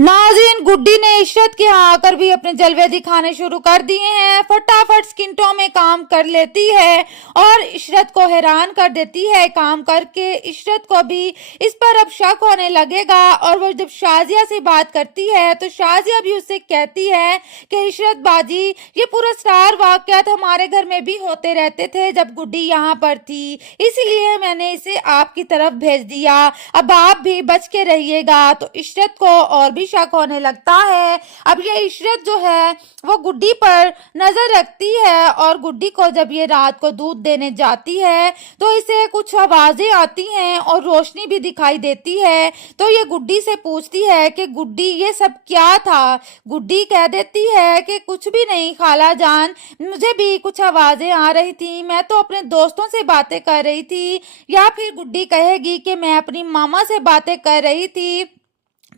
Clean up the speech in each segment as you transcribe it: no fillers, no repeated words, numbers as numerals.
नाज़रीन, गुड्डी ने इशरत के यहाँ आकर भी अपने जलवे दिखाने शुरू कर दिए हैं। फटाफट स्किंटों में काम कर लेती है और इशरत को हैरान कर देती है। काम करके इशरत को भी इस पर अब शक होने लगेगा और वो जब शाजिया से बात करती है तो शाजिया भी उससे कहती है कि इशरत बाजी, ये पूरा स्टार वाक़यात हमारे घर में भी होते रहते थे जब गुड्डी यहाँ पर थी, इसलिए मैंने इसे आपकी तरफ भेज दिया। अब आप भी बच के रहिएगा। तो इशरत को और भी शक होने लगता है। अब ये इशरत जो है वो गुड्डी पर नजर रखती है और गुड्डी को जब ये रात को दूध देने जाती है तो इसे कुछ आवाजें आती हैं और रोशनी भी दिखाई देती है। तो ये गुड्डी से पूछती है कि गुड्डी ये सब क्या था। गुड्डी कह देती है कि कुछ भी नहीं खाला जान, मुझे भी कुछ आवाजें आ रही थी, मैं तो अपने दोस्तों से बातें कर रही थी, या फिर गुड्डी कहेगी कि मैं अपनी मामा से बातें कर रही थी।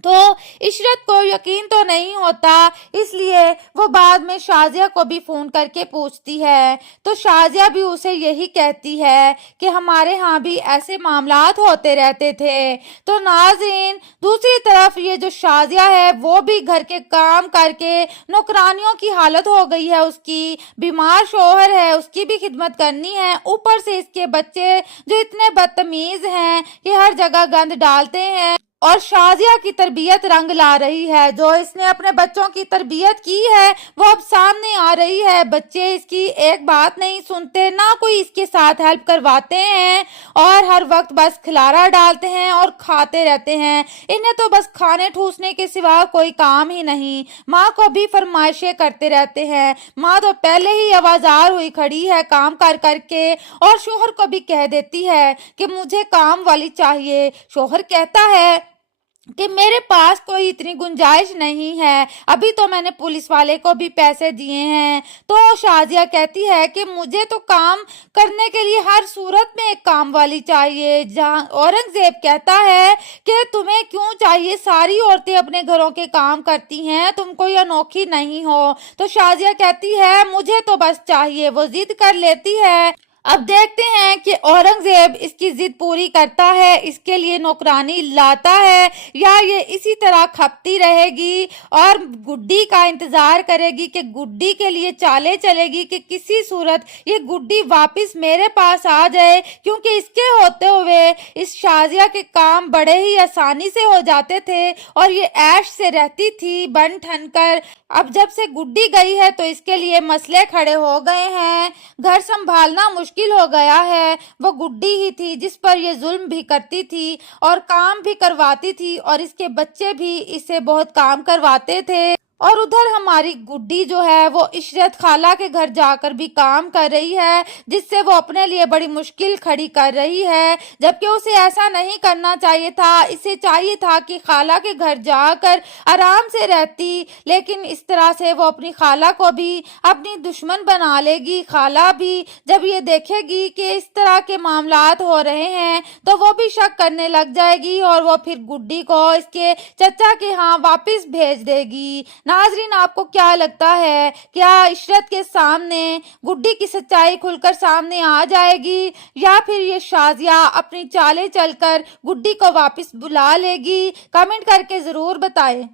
तो इशरत को यकीन तो नहीं होता, इसलिए वो बाद में शाजिया को भी फोन करके पूछती है। तो शाजिया भी उसे यही कहती है कि हमारे यहाँ भी ऐसे मामलात होते रहते थे। तो नाज़रीन, दूसरी तरफ ये जो शाजिया है वो भी घर के काम करके नौकरानियों की हालत हो गई है, उसकी बीमार शोहर है उसकी भी खिदमत करनी है, ऊपर से इसके बच्चे जो इतने बदतमीज हैं कि हर जगह गंद डालते हैं और शाजिया की तरबियत रंग ला रही है। जो इसने अपने बच्चों की तरबियत की है वो अब सामने आ रही है। बच्चे इसकी एक बात नहीं सुनते, ना कोई इसके साथ हेल्प करवाते हैं और हर वक्त बस खिलारा डालते हैं और खाते रहते हैं। इन्हें तो बस खाने ठूसने के सिवा कोई काम ही नहीं। माँ को भी फरमाइशें करते रहते हैं। माँ तो पहले ही आवाजार हुई खड़ी है काम कर करके और शोहर को भी कह देती है कि मुझे काम वाली चाहिए। शोहर कहता है कि मेरे पास कोई इतनी गुंजाइश नहीं है, अभी तो मैंने पुलिस वाले को भी पैसे दिए हैं। तो शाजिया कहती है कि मुझे तो काम करने के लिए हर सूरत में एक काम वाली चाहिए। जहां औरंगजेब कहता है कि तुम्हें क्यों चाहिए, सारी औरतें अपने घरों के काम करती हैं, तुम कोई अनोखी नहीं हो। तो शाजिया कहती है मुझे तो बस चाहिए, वो जिद कर लेती है। अब देखते हैं कि औरंगजेब इसकी जिद पूरी करता है, इसके लिए नौकरानी लाता है, या ये इसी तरह खपती रहेगी और गुड्डी का इंतजार करेगी कि गुड्डी के लिए चाले चलेगी कि किसी सूरत ये गुड्डी वापस मेरे पास आ जाए, क्योंकि इसके होते हुए इस शाजिया के काम बड़े ही आसानी से हो जाते थे और ये ऐश से रहती थी बन ठन कर। अब जब से गुड्डी गई है तो इसके लिए मसले खड़े हो गए हैं, घर संभालना मुश्किल हो गया है। वो गुड्डी ही थी जिस पर ये जुल्म भी करती थी और काम भी करवाती थी और इसके बच्चे भी इससे बहुत काम करवाते थे। और उधर हमारी गुड्डी जो है वो इशरत खाला के घर जाकर भी काम कर रही है, जिससे वो अपने लिए बड़ी मुश्किल खड़ी कर रही है, जबकि उसे ऐसा नहीं करना चाहिए था। इसे चाहिए था कि खाला के घर जाकर आराम से रहती, लेकिन इस तरह से वो अपनी खाला को भी अपनी दुश्मन बना लेगी। खाला भी जब ये देखेगी कि इस तरह के मामलात हो रहे हैं तो वो भी शक करने लग जाएगी और वो फिर गुड्डी को इसके चचा के यहाँ वापस भेज देगी। नाजरीन, आपको क्या लगता है, क्या इशरत के सामने गुड्डी की सच्चाई खुलकर सामने आ जाएगी या फिर ये शाजिया अपनी चालें चलकर गुड्डी को वापस बुला लेगी? कमेंट करके जरूर बताएं।